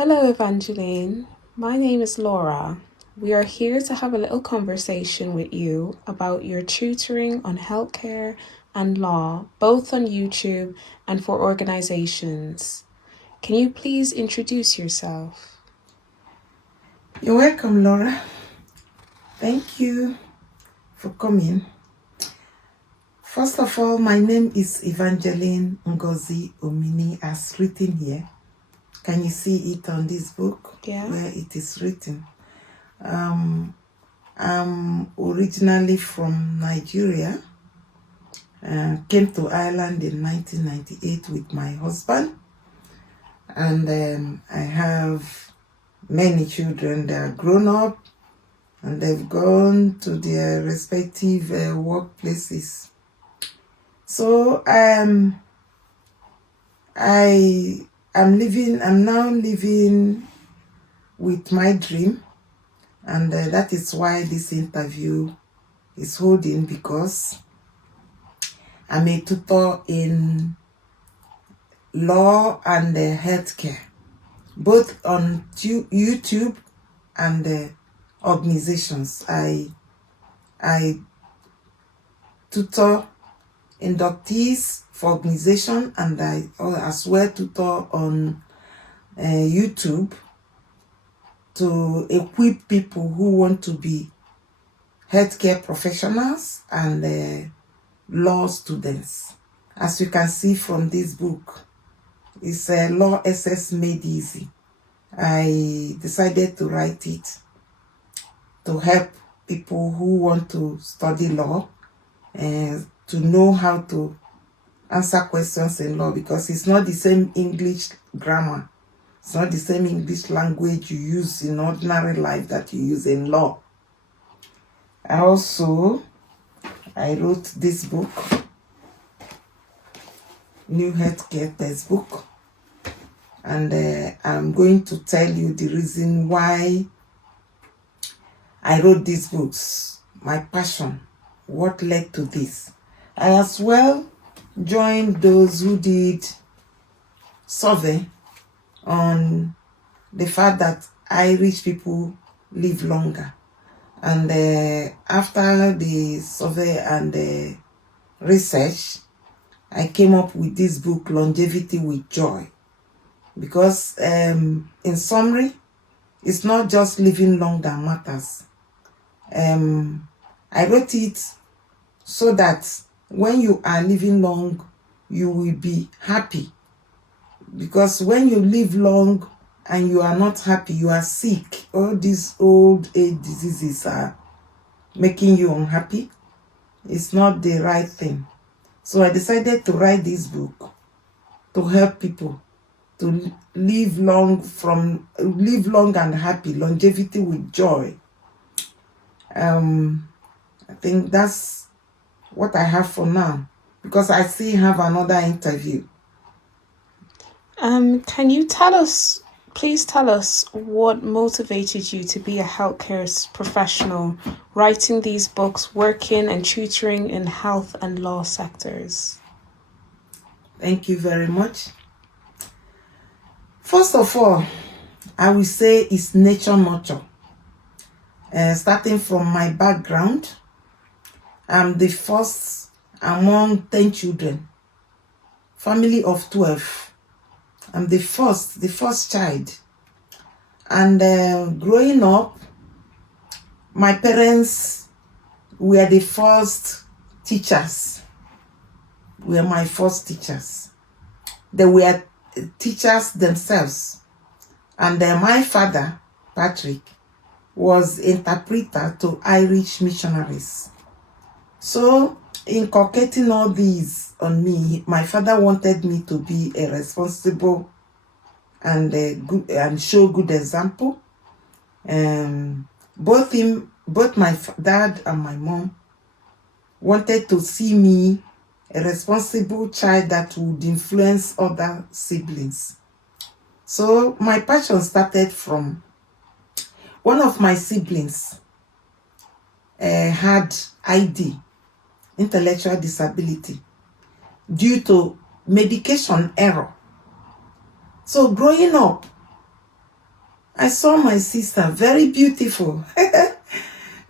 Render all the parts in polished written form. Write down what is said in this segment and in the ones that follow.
Hello, Evangeline. My name is Laura. We are here to have a little conversation with you about your tutoring on healthcare and law, both on YouTube and for organizations. Can you please introduce yourself? You're welcome, Laura. Thank you for coming. First of all, my name is Evangeline Ngozi Omini, as written here. Can you see it on this book? Yeah. Where it is written? I'm originally from Nigeria. Came to Ireland in 1998 with my husband. And I have many children that are grown up and they've gone to their respective workplaces. So I'm now living with my dream, and that is why this interview is holding, because I'm a tutor in law and healthcare, both on YouTube and organizations. I tutor inductees for organization, and I as well tutor on YouTube to equip people who want to be healthcare professionals and law students. As you can see from this book, it's Law SS Made Easy. I decided to write it to help people who want to study law and to know how to answer questions in law, because it's not the same English grammar. It's not the same English language you use in ordinary life that you use in law. I wrote this book, New Healthcare Textbook, and I'm going to tell you the reason why I wrote these books, my passion, what led to this. I as well joined those who did survey on the fact that Irish people live longer. And after the survey and the research, I came up with this book, Longevity with Joy. Because in summary, it's not just living long that matters. I wrote it so that when you are living long, you will be happy. Because when you live long and you are not happy, you are sick. All these old age diseases are making you unhappy. It's not the right thing. So I decided to write this book to help people to live long and happy, longevity with joy. I think that's what I have for now, because I still have another interview. Can you please tell us what motivated you to be a healthcare professional, writing these books, working and tutoring in health and law sectors? Thank you very much. First of all, I will say it's nature nurture. Starting from my background, I'm the first among 10 children, family of 12. I'm the first child. And growing up, my parents were the first teachers. Were my first teachers. They were teachers themselves. And my father, Patrick, was interpreter to Irish missionaries. So, inculcating all these on me, my father wanted me to be a responsible and good and show good example. Both my dad and my mom wanted to see me a responsible child that would influence other siblings. So my passion started from one of my siblings had ID, intellectual disability, due to medication error. So growing up, I saw my sister, very beautiful.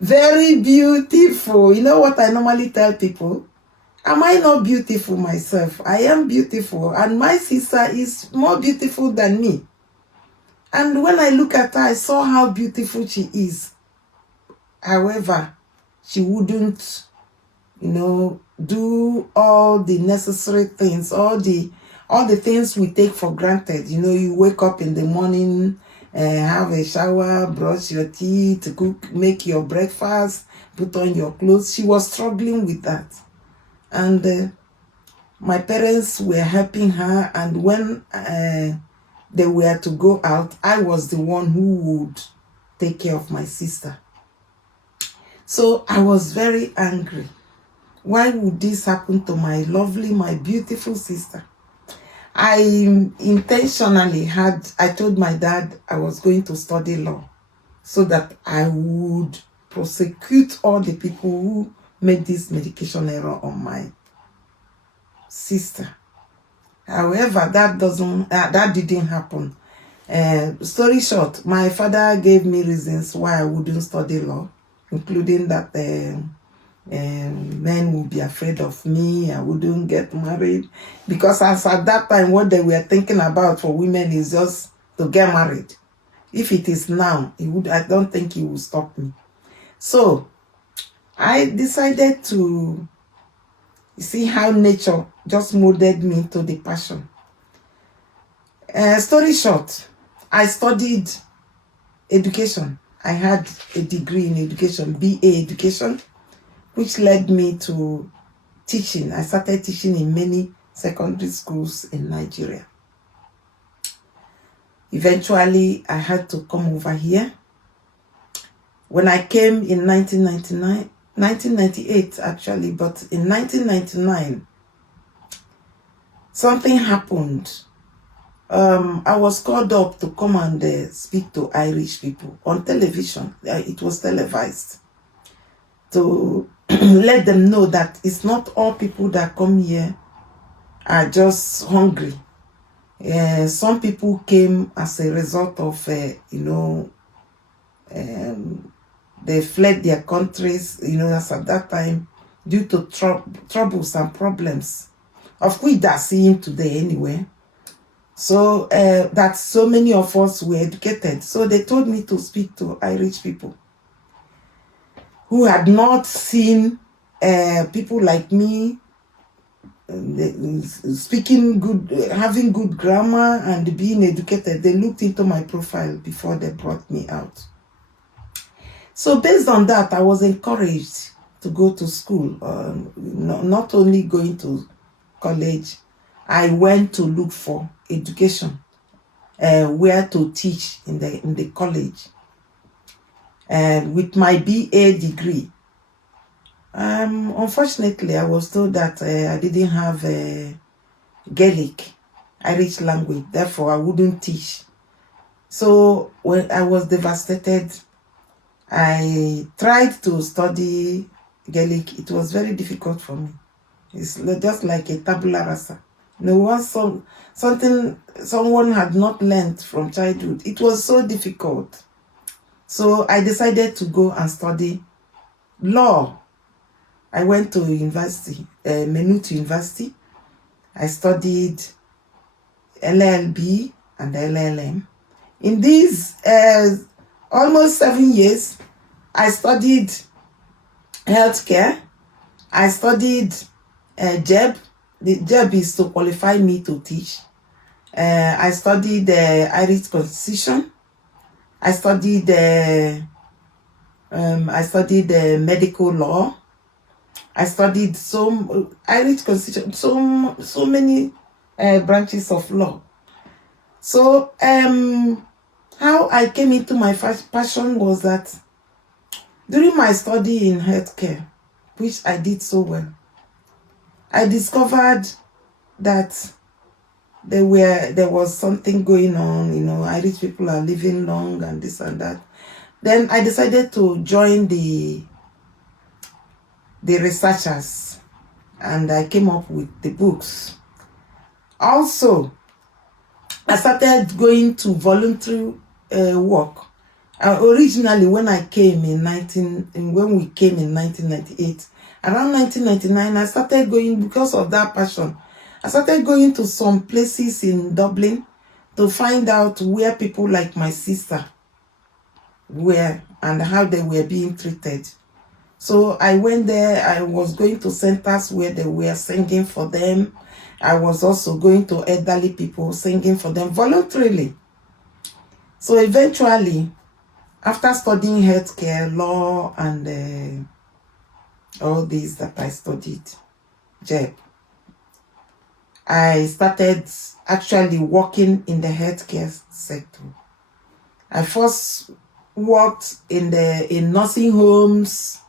Very beautiful. You know what I normally tell people? Am I not beautiful myself? I am beautiful, and my sister is more beautiful than me. And when I look at her, I saw how beautiful she is. However, she wouldn't, do all the necessary things, all the things we take for granted. You wake up in the morning, have a shower, brush your teeth, cook, make your breakfast, put on your clothes. She was struggling with that. And my parents were helping her, and when they were to go out, I was the one who would take care of my sister. So I was very angry. Why would this happen to my lovely, my beautiful sister? I intentionally I told my dad I was going to study law so that I would prosecute all the people who made this medication error on my sister. However, that didn't happen. Story short, my father gave me reasons why I wouldn't study law, including that men would be afraid of me, I wouldn't get married, because as at that time what they were thinking about for women is just to get married. If it is now, I don't think he will stop me. So I decided to see how nature just molded me to the passion. Story short, I studied education. I had a degree in education, BA education, which led me to teaching. I started teaching in many secondary schools in Nigeria. Eventually, I had to come over here. When I came in 1998 actually, but in 1999, something happened. I was called up to come and speak to Irish people on television. It was televised, to let them know that it's not all people that come here are just hungry. Some people came as a result of, they fled their countries, as at that time, due to troubles and problems, of which they're seeing today anyway. So that so many of us were educated. So they told me to speak to Irish people who had not seen people like me speaking good, having good grammar and being educated. They looked into my profile before they brought me out. So based on that, I was encouraged to go to school. Not only going to college, I went to look for education, where to teach in the college. And with my BA degree, unfortunately, I was told that I didn't have Gaelic, Irish language, therefore I wouldn't teach. So when I was devastated, I tried to study Gaelic. It was very difficult for me. It's just like a tabula rasa. Something someone had not learned from childhood. It was so difficult. So I decided to go and study law. I went to university, Maynooth University. I studied LLB and LLM. In these almost 7 years, I studied healthcare. I studied JEB. The JEB is to qualify me to teach. I studied the Irish Constitution. I studied medical law. I studied Irish Constitution, so many branches of law. So how I came into my first passion was that during my study in healthcare, which I did so well, I discovered that there was something going on. Irish people are living long and this and that. Then I decided to join the researchers, and I came up with the books. Also, I started going to voluntary work. Originally, when we came in 1998, around 1999, I started going, because of that passion, I started going to some places in Dublin to find out where people like my sister were and how they were being treated. So I went there. I was going to centers where they were singing for them. I was also going to elderly people, singing for them voluntarily. So eventually, after studying healthcare, law, and all these that I studied, JEP, I started actually working in the healthcare sector. I first worked in nursing homes,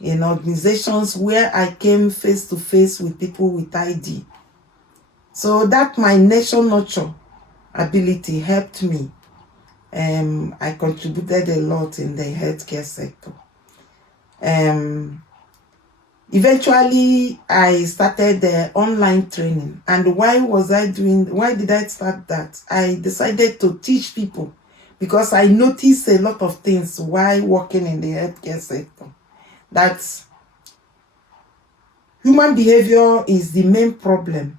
in organizations where I came face to face with people with ID. So that my nation nurture ability helped me. I contributed a lot in the healthcare sector. Eventually, I started the online training. And why did I start that? I decided to teach people because I noticed a lot of things while working in the healthcare sector. That human behavior is the main problem.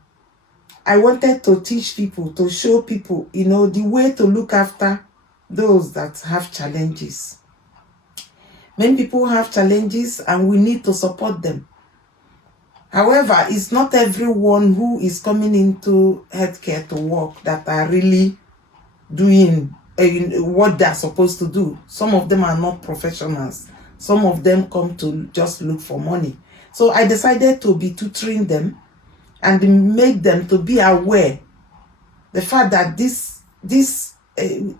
I wanted to teach people, to show people, the way to look after those that have challenges. Many people have challenges and we need to support them. However, it's not everyone who is coming into healthcare to work that are really doing what they're supposed to do. Some of them are not professionals. Some of them come to just look for money. So I decided to be tutoring them and make them to be aware the fact that this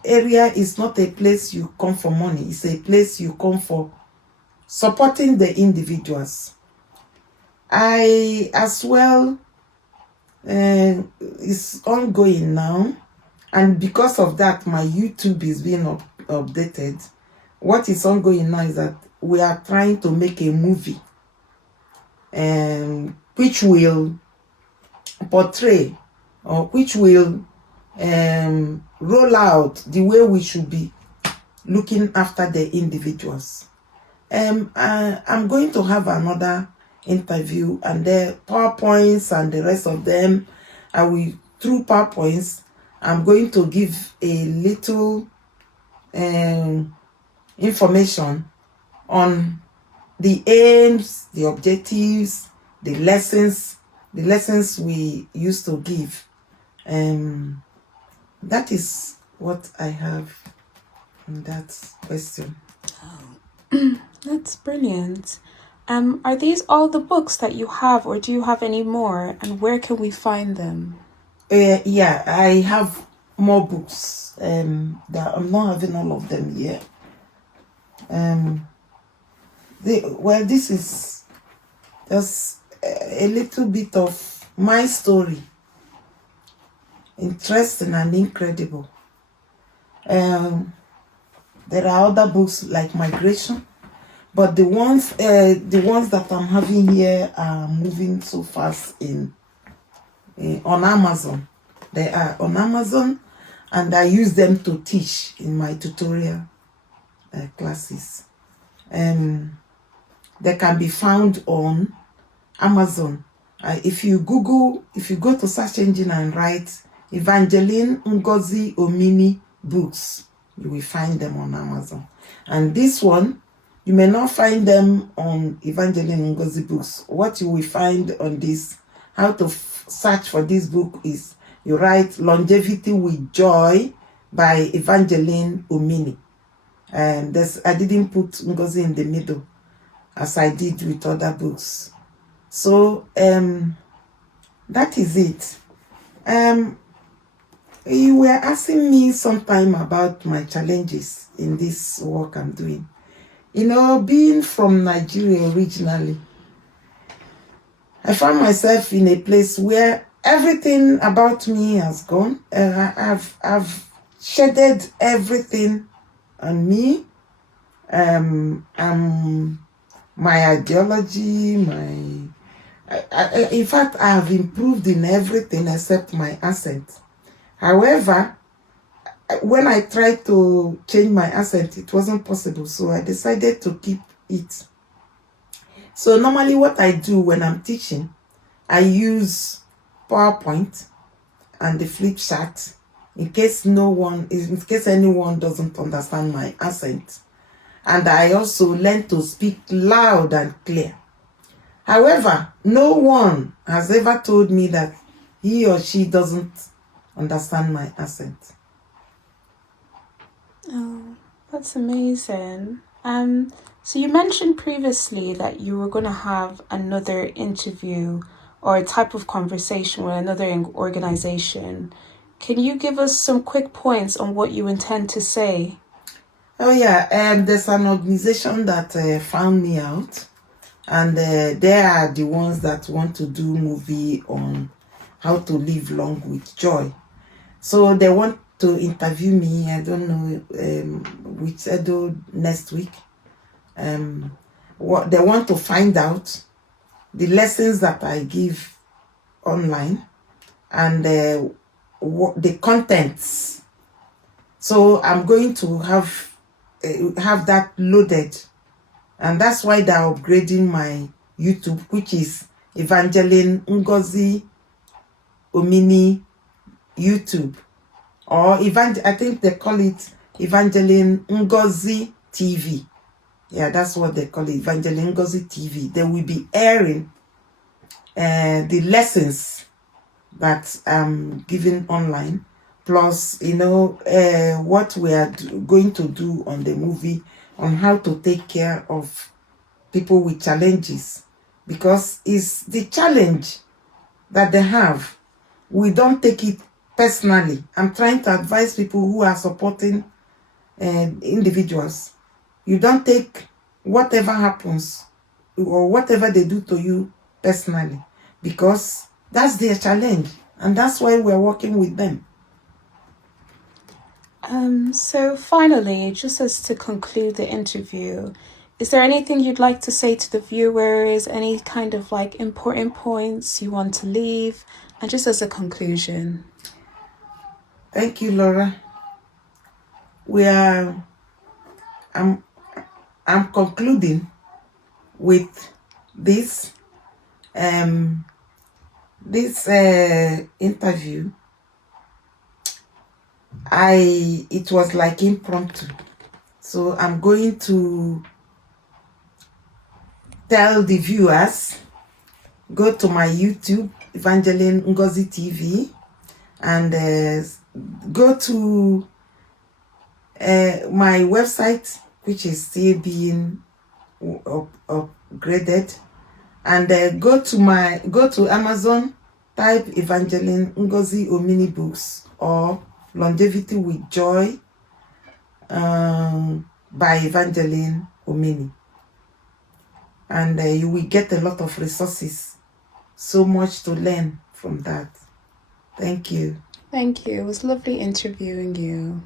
area is not a place you come for money. It's a place you come for supporting the individuals. I as well is ongoing now, and because of that my YouTube is being updated. What is ongoing now is that we are trying to make a movie which will portray or which will roll out the way we should be looking after the individuals. I'm going to have another interview, and the PowerPoints and the rest of them, through PowerPoints, I'm going to give a little information on the aims, the objectives, the lessons we used to give. That is what I have on that question. That's brilliant. Are these all the books that you have, or do you have any more? And where can we find them? Yeah, I have more books. That I'm not having all of them here. This is just a little bit of my story. Interesting and incredible. There are other books like migration, but the ones that I'm having here are moving so fast on Amazon. They are on Amazon, and I use them to teach in my tutorial classes. They can be found on Amazon. If you go to search engine and write Evangeline Ngozi Omini books, you will find them on Amazon. And this one, you may not find them on Evangeline Ngozi books. What you will find on this, how to search for this book is, you write Longevity with Joy by Evangeline Omini. And I didn't put Ngozi in the middle as I did with other books. So that is it. You were asking me sometime about my challenges in this work I'm doing. Being from Nigeria originally, I found myself in a place where everything about me has gone. I've shedded everything on me. My ideology, in fact, I have improved in everything except my accent. However, when I tried to change my accent, it wasn't possible. So I decided to keep it. So normally what I do when I'm teaching, I use PowerPoint and the flip chart in case anyone doesn't understand my accent. And I also learn to speak loud and clear. However, no one has ever told me that he or she doesn't understand my accent. Oh, that's amazing. So you mentioned previously that you were going to have another interview or a type of conversation with another organization. Can you give us some quick points on what you intend to say? Oh yeah, there's an organization that found me out, and they are the ones that want to do movie on how to live long with joy. So they want to interview me. I don't know which schedule next week. What they want to find out the lessons that I give online and what the contents. So I'm going to have that loaded, and that's why they're upgrading my YouTube, which is Evangeline Ngozi Omini YouTube, or I think they call it Evangeline Ngozi TV. Yeah, that's what they call it, Evangeline Ngozi TV. They will be airing the lessons that I'm giving online, plus what we are going to do on the movie on how to take care of people with challenges, because it's the challenge that they have. We don't take it personally. I'm trying to advise people who are supporting individuals. You don't take whatever happens or whatever they do to you personally, because that's their challenge, and that's why we're working with them. So finally, just as to conclude the interview, is there anything you'd like to say to the viewers? Any kind of like important points you want to leave? And just as a conclusion. Thank you, Laura. I'm concluding with this interview. It was like impromptu. So I'm going to tell the viewers, go to my YouTube, Evangeline Ngozi TV, and go to my website, which is still being upgraded, and go to Amazon, type Evangeline Ngozi Omini books or Longevity with Joy by Evangeline Omini, and you will get a lot of resources. So much to learn from that. Thank you. Thank you. It was lovely interviewing you.